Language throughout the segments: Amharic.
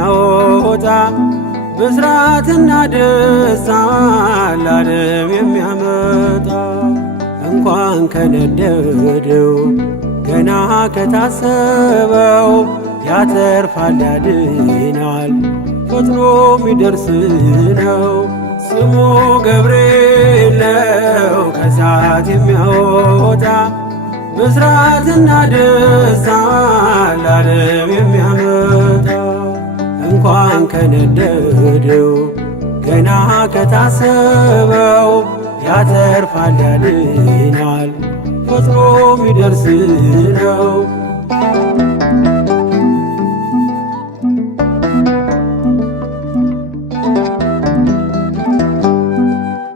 የሚያወጣ ብስራትና ደስታ ለዓለም የሚያመጣ እንኳን ከነደደው ገና ከታሰበው ያተርፋል ያድናል ፈጥኖ ሚደርስ ነው። ስሙ ገብርኤል ነው ከእሳት የሚያወጣ ብስራትና ደስታ ለዓለም የሚያመጣ እንኳን ከነደደው ገና ከታሰበው ያተርፋል ያድናል ፈጥኖ ሚደርስ ነው።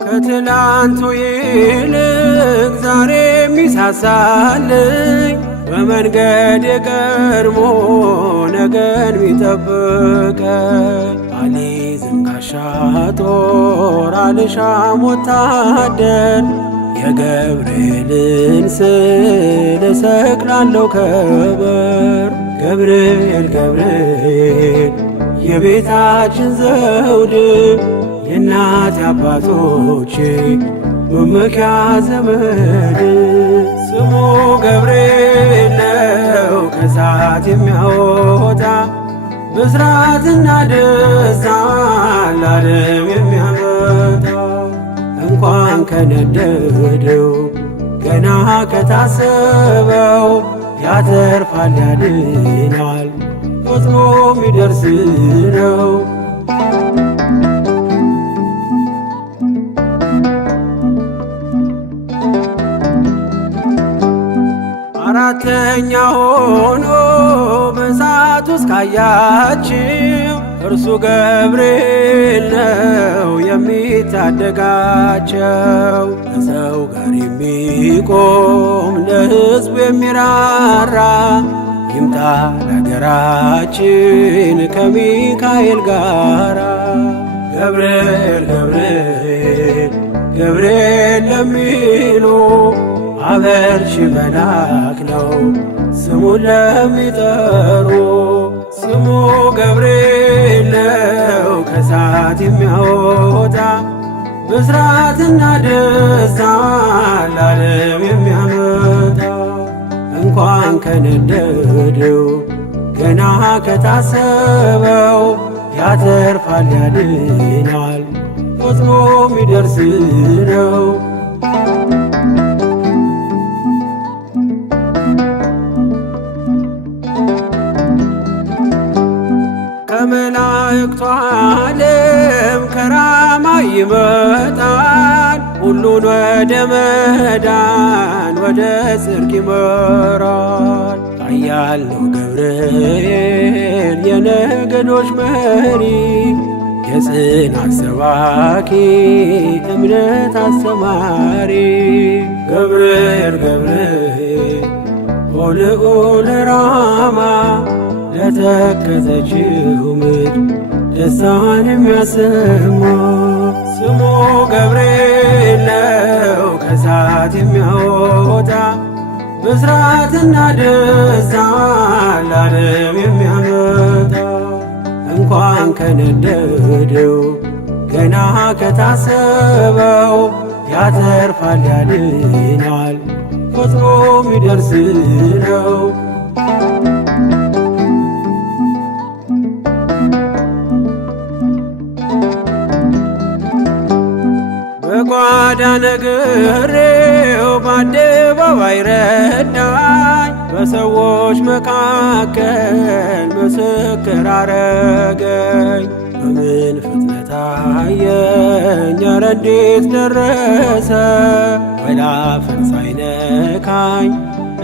ከትላንቱ ይልቅ ዛሬ ሚሳሳልኝ በመንገድ የቀድሞ ነገን ሚጠብቀኝ አልይዝም ጋሻ ጦር አልሻም ወታደር የገብርኤልን ስዕል እሰቅላለሁ ከበር። ገብርኤል ገብርኤል የቤታችን ዘውድ የእናት አባቶቼ መመኪያ ዘመድ ስሙ ገብርኤል ነው ከእሳት የሚያወጣ ብስራትና ደስታ ለዓለም የሚያመጣ እንኳን ከነደደው ገና ከታሰበው ያተርፋል ያድናል ፈጥኖ ሚደርስ ነው። አራተኛ ሆኖ በእሳት ውስጥ ካያችው እርሱ ገብርኤል ነው የሚታደጋቸው። ከሰው ጋር የሚቆም ለሕዝቡ የሚራራ ይምጣ ለአገራችን ከሚካኤል ጋራ። ገብርኤል ገብርኤል ገብርኤል ለሚሉ አበርቺ መልአክ ነው ስሙን ለሚጠሩ። ስሙ ገብርኤል ነው ከእሳት የሚያወጣ ብስራትና ደስታ ለዓለም የሚያመጣ እንኳን ከነደደው ገና ከታሰበው ያተርፋል ያድናል ፈጥኖ ሚደርስ ነው። ከመላእክቱ ዓለም ከራማ ይመጣል ሁሉን ወደ መዳን ወደ ጽድቅ ይመራል። ኃያል ነው ገብርኤል የነገዶች መሪ የጽናት ሰባኪ እምነት አስተማሪ። ገብርኤል ገብርኤል ወልዑል ራማ ለተከዘችው ምድር ደስታን የሚያሰማ ስሙ ገብርኤል ነው ከእሳት የሚያወጣ ብስራትና ደስታ ለዓለም የሚያመጣ እንኳን ከነደደው ገና ከታሰበው ያተርፋል ያድናል ፈጥኖ ሚደርስ ነው። በጓዳ ነግሬው በአደባባይ ረዳኝ በሰዎች መካከል ምስክር አረገኝ። በምን ፍጥነት አየኝ ኧረ እንዴት ደረሰ ወላፈን ሳይነካኝ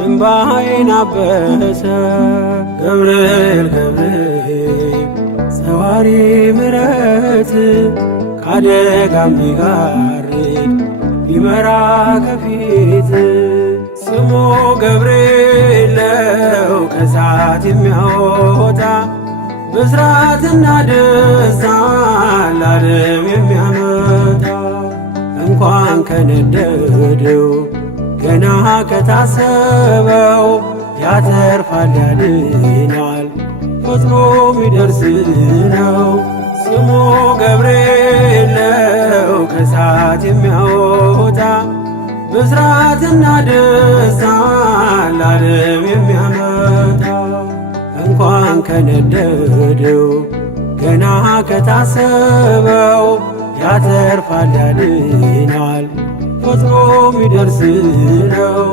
እምባዬን አበሰ። ገብርኤል ገብርኤል ሰዋሪ ምሕረት ካደጋ ሚጋርድ ቢመራ ከፊት ስሙ ገብርኤል ነው ከእሳት የሚያወጣ ብስራትና ደስታ ለዓለም የሚያመጣ እንኳን ከነደደው ገና ከታሰበው ያተርፋል ያድናል ፈጥኖ ሚደርስ ብስራትና ደስታ ለዓለም የሚያመጣ እንኳን ከነደደው ገና ከታሰበው ያተርፋል ያድናል ፈጥኖ ሚደርስ ነው።